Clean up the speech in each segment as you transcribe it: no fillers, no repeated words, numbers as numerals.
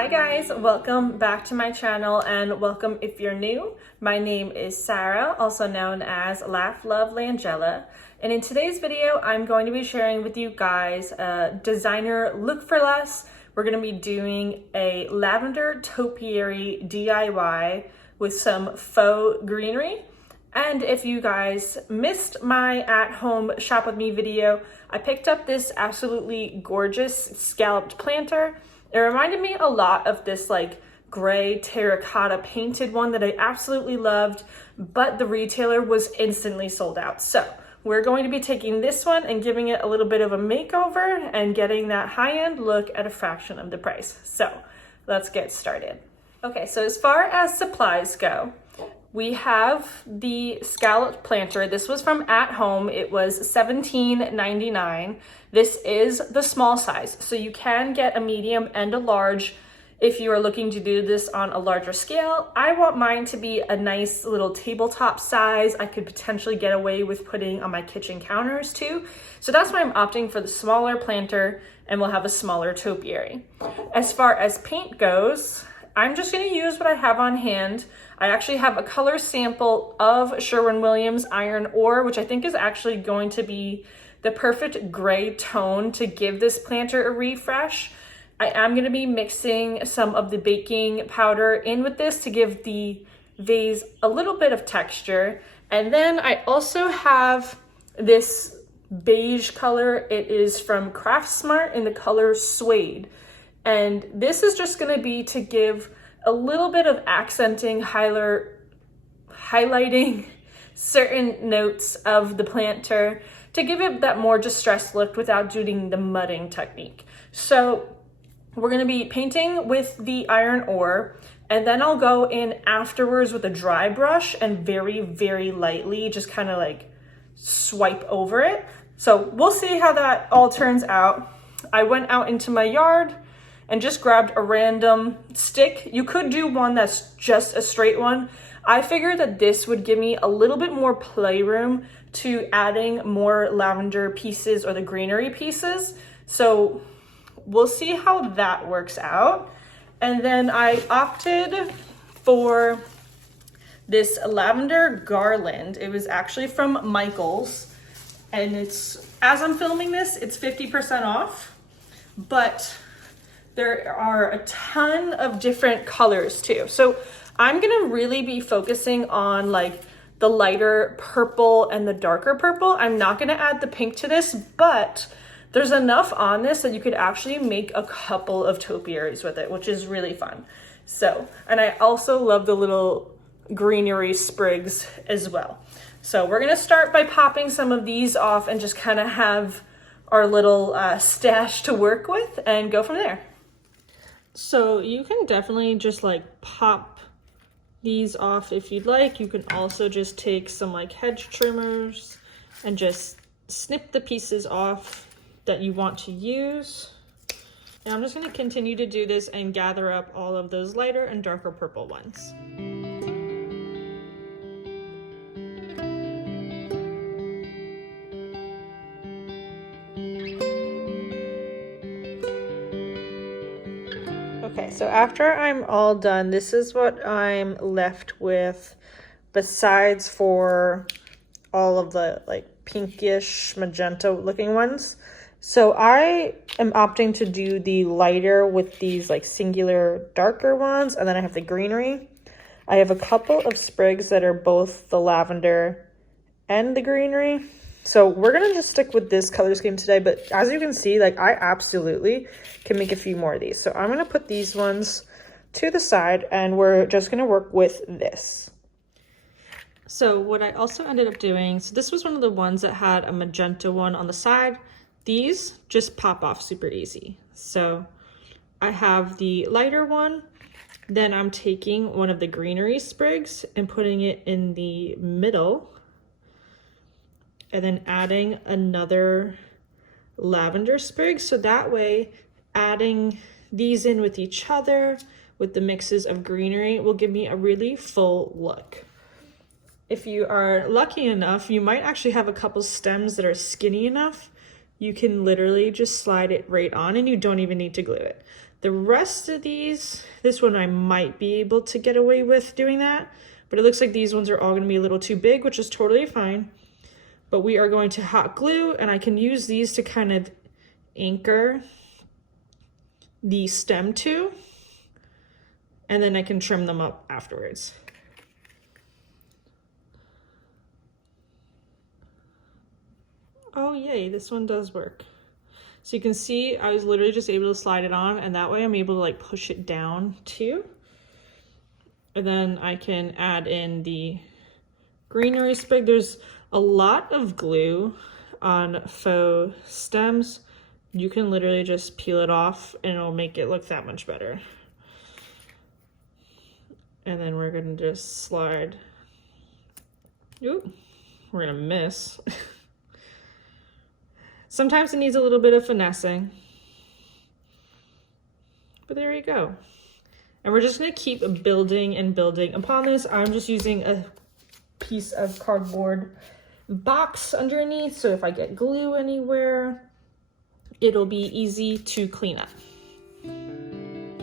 Hi guys, welcome back to my channel and welcome if you're new. My name is Sarah, also known as LaughLoveLangella, and in today's video I'm going to be sharing with you guys a designer look for less. We're going to be doing a lavender topiary DIY with some faux greenery. And if you guys missed my at-home shop with me video, I picked up this absolutely gorgeous scalloped planter. It reminded me a lot of this like gray terracotta painted one that I absolutely loved, but the retailer was instantly sold out. So we're going to be taking this one and giving it a little bit of a makeover and getting that high-end look at a fraction of the price. So let's get started. Okay, so as far as supplies go, we have the scalloped planter. This was from At Home. It was $17.99. This is the small size, so you can get a medium and a large if you are looking to do this on a larger scale. I want mine to be a nice little tabletop size. I could potentially get away with putting on my kitchen counters too. So that's why I'm opting for the smaller planter, and we'll have a smaller topiary. As far as paint goes, I'm just going to use what I have on hand. I actually have a color sample of Sherwin-Williams Iron Ore, which I think is actually going to be the perfect gray tone to give this planter a refresh. I am going to be mixing some of the baking powder in with this to give the vase a little bit of texture. And then I also have this beige color. It is from Craftsmart in the color Suede. And this is just going to be to give a little bit of accenting, highlighting certain notes of the planter to give it that more distressed look without doing the mudding technique. So we're going to be painting with the iron ore, and then I'll go in afterwards with a dry brush and very, very lightly just kind of like swipe over it. So we'll see how that all turns out. I went out into my yard and just grabbed a random stick. You could do one that's just a straight one. I figured that this would give me a little bit more playroom to adding more lavender pieces or the greenery pieces. So we'll see how that works out. And then I opted for this lavender garland. It was actually from Michael's, and it's, as I'm filming this, it's 50% off, but there are a ton of different colors too. So I'm gonna really be focusing on like the lighter purple and the darker purple. I'm not gonna add the pink to this, but there's enough on this that you could actually make a couple of topiaries with it, which is really fun. So, and I also love the little greenery sprigs as well. So we're gonna start by popping some of these off and just kind of have our little stash to work with and go from there. So you can definitely just like pop these off if you'd like. You can also just take some like hedge trimmers and just snip the pieces off that you want to use. And I'm just going to continue to do this and gather up all of those lighter and darker purple ones. Okay, so after I'm all done, this is what I'm left with besides for all of the like pinkish magenta looking ones. So I am opting to do the lighter with these like singular darker ones, and then I have the greenery. I have a couple of sprigs that are both the lavender and the greenery. So we're gonna just stick with this color scheme today, but as you can see, like I absolutely can make a few more of these. So I'm gonna put these ones to the side and we're just gonna work with this. So what I also ended up doing, so this was one of the ones that had a magenta one on the side. These just pop off super easy. So I have the lighter one, then I'm taking one of the greenery sprigs and putting it in the middle, and then adding another lavender sprig. So that way, adding these in with each other with the mixes of greenery will give me a really full look. If you are lucky enough, you might actually have a couple stems that are skinny enough. You can literally just slide it right on and you don't even need to glue it. The rest of these, this one I might be able to get away with doing that, but it looks like these ones are all going to be a little too big, which is totally fine. But we are going to hot glue, and I can use these to kind of anchor the stem to, and then I can trim them up afterwards. Oh yay, this one does work. So you can see I was literally just able to slide it on, and that way I'm able to like push it down too. And then I can add in the greenery sprig. There's a lot of glue on faux stems. You can literally just peel it off and it'll make it look that much better. And then we're gonna just slide. Ooh, we're gonna miss. Sometimes it needs a little bit of finessing, but there you go. And we're just gonna keep building and building upon this. I'm just using a piece of cardboard box underneath, so if I get glue anywhere, it'll be easy to clean up.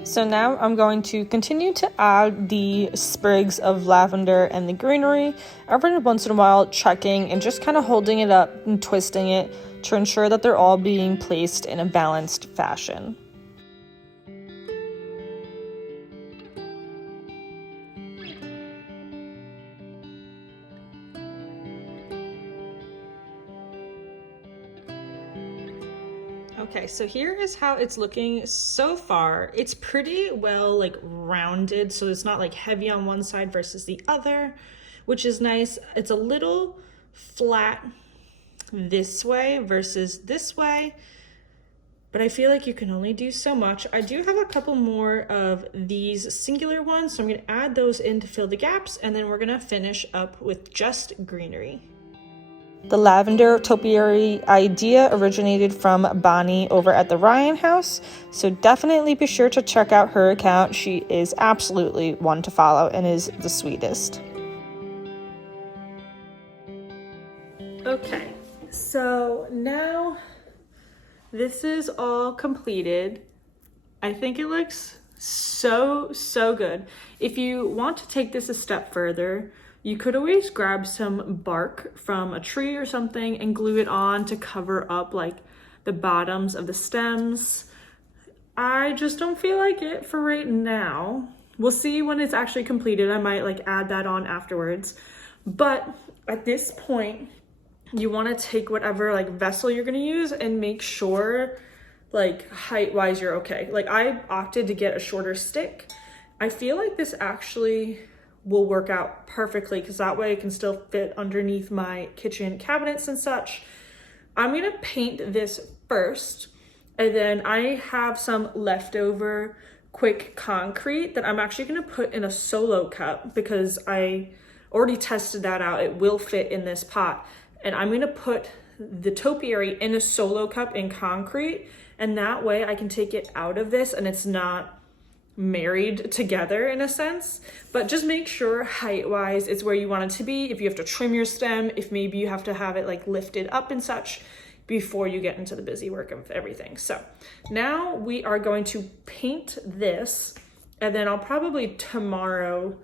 So now I'm going to continue to add the sprigs of lavender and the greenery every once in a while, checking and just kind of holding it up and twisting it to ensure that they're all being placed in a balanced fashion. Okay, so here is how it's looking so far. It's pretty well like rounded, so it's not like heavy on one side versus the other, which is nice. It's a little flat this way versus this way, but I feel like you can only do so much. I do have a couple more of these singular ones, so I'm gonna add those in to fill the gaps, and then we're gonna finish up with just greenery. The Lavender Topiary idea originated from Bonnie over at the Ryan House, so definitely be sure to check out her account. She is absolutely one to follow and is the sweetest. Okay, so now this is all completed. I think it looks so good. If you want to take this a step further, you could always grab some bark from a tree or something and glue it on to cover up like the bottoms of the stems. I just don't feel like it for right now. We'll see when it's actually completed. I might like add that on afterwards. But at this point, you want to take whatever like vessel you're going to use and make sure like height wise you're okay. Like I opted to get a shorter stick. I feel like this actually will work out perfectly because that way it can still fit underneath my kitchen cabinets and such. I'm gonna paint this first, and then I have some leftover quick concrete that I'm actually gonna put in a solo cup because I already tested that out. It will fit in this pot, and I'm gonna put the topiary in a solo cup in concrete, and that way I can take it out of this and it's not married together in a sense. But just make sure height wise it's where you want it to be. If you have to trim your stem, if maybe you have to have it like lifted up and such before you get into the busy work of everything. So now we are going to paint this, and then I'll probably tomorrow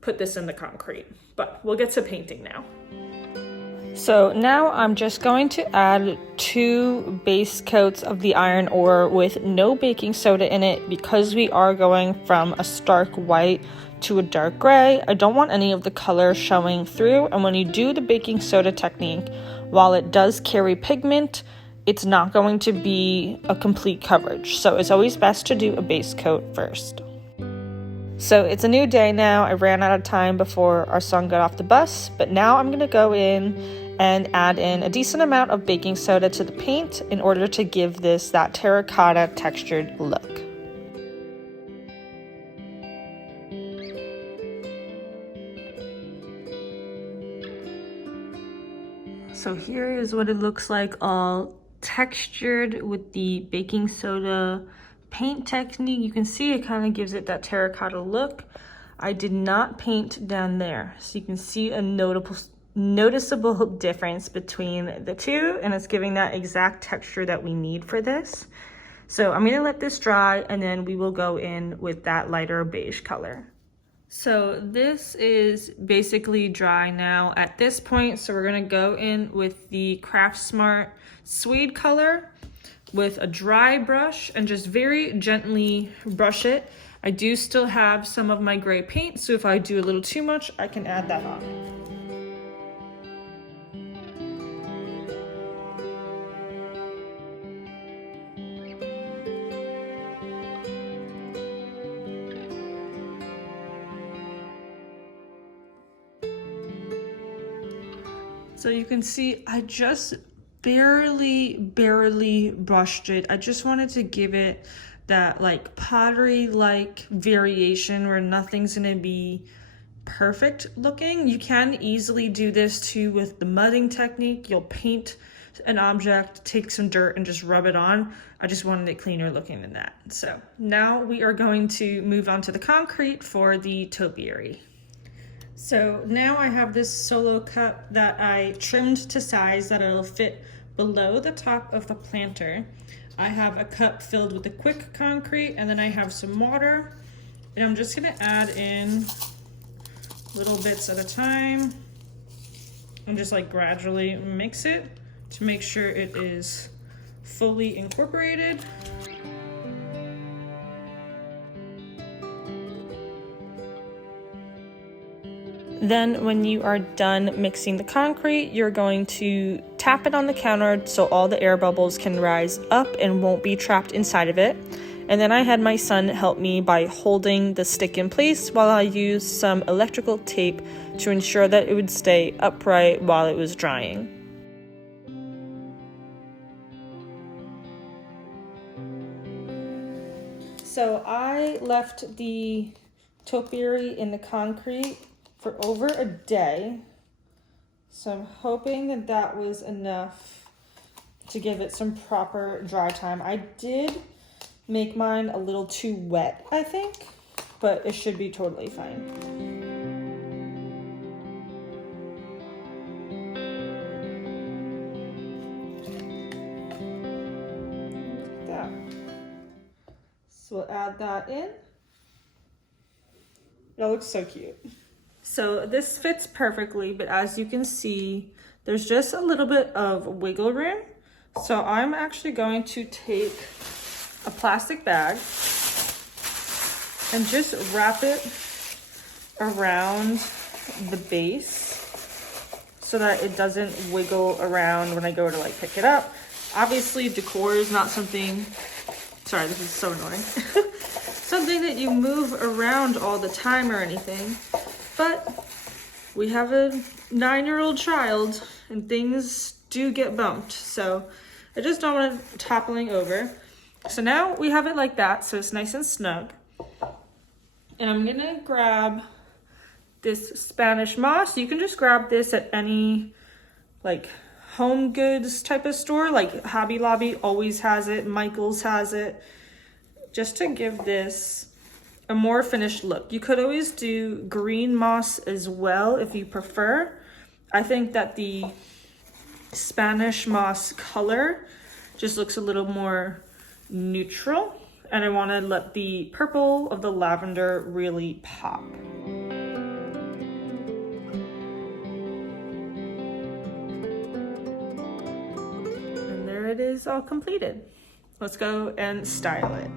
put this in the concrete, but we'll get to painting now. So now I'm just going to add 2 base coats of the iron ore with no baking soda in it because we are going from a stark white to a dark gray. I don't want any of the color showing through, and when you do the baking soda technique, while it does carry pigment, it's not going to be a complete coverage. So it's always best to do a base coat first. So it's a new day now. I ran out of time before our son got off the bus, but now I'm gonna go in and add in a decent amount of baking soda to the paint in order to give this that terracotta textured look. So here is what it looks like all textured with the baking soda paint technique. You can see it kind of gives it that terracotta look. I did not paint down there, so you can see a noticeable difference between the two, and it's giving that exact texture that we need for this. So I'm gonna let this dry and then we will go in with that lighter beige color. So this is basically dry now at this point. So we're gonna go in with the Craftsmart suede color with a dry brush and just very gently brush it. I do still have some of my gray paint, so if I do a little too much, I can add that on. So you can see I just barely brushed it. I just wanted to give it that like pottery-like variation where nothing's gonna be perfect looking. You can easily do this too with the mudding technique. You'll paint an object, take some dirt and just rub it on. I just wanted it cleaner looking than that. So now we are going to move on to the concrete for the topiary. So now I have this solo cup that I trimmed to size that it'll fit below the top of the planter. I have a cup filled with the quick concrete and then I have some water and I'm just gonna add in little bits at a time and just like gradually mix it to make sure it is fully incorporated. Then when you are done mixing the concrete, you're going to tap it on the counter so all the air bubbles can rise up and won't be trapped inside of it. And then I had my son help me by holding the stick in place while I used some electrical tape to ensure that it would stay upright while it was drying. So I left the topiary in the concrete for over a day. So I'm hoping that that was enough to give it some proper dry time. I did make mine a little too wet, I think, but it should be totally fine. Like that. So we'll add that in. That looks so cute. So this fits perfectly, but as you can see, there's just a little bit of wiggle room. So I'm actually going to take a plastic bag and just wrap it around the base so that it doesn't wiggle around when I go to like pick it up. Obviously, decor is not something, sorry, this is so annoying, something that you move around all the time or anything. But we have a 9-year-old child and things do get bumped. So I just don't want it toppling over. So now we have it like that. So it's nice and snug. And I'm gonna grab this Spanish moss. You can just grab this at any like home goods type of store. Like Hobby Lobby always has it. Michael's has it. Just to give this a more finished look. You could always do green moss as well if you prefer. I think that the Spanish moss color just looks a little more neutral, and I want to let the purple of the lavender really pop. And there it is, all completed. Let's go and style it.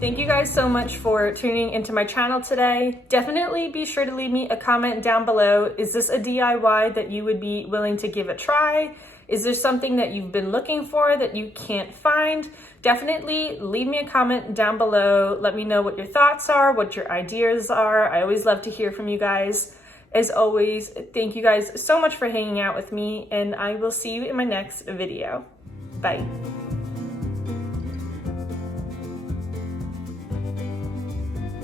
Thank you guys so much for tuning into my channel today. Definitely be sure to leave me a comment down below. Is this a DIY that you would be willing to give a try? Is there something that you've been looking for that you can't find? Definitely leave me a comment down below. Let me know what your thoughts are, what your ideas are. I always love to hear from you guys. As always, thank you guys so much for hanging out with me, and I will see you in my next video. Bye.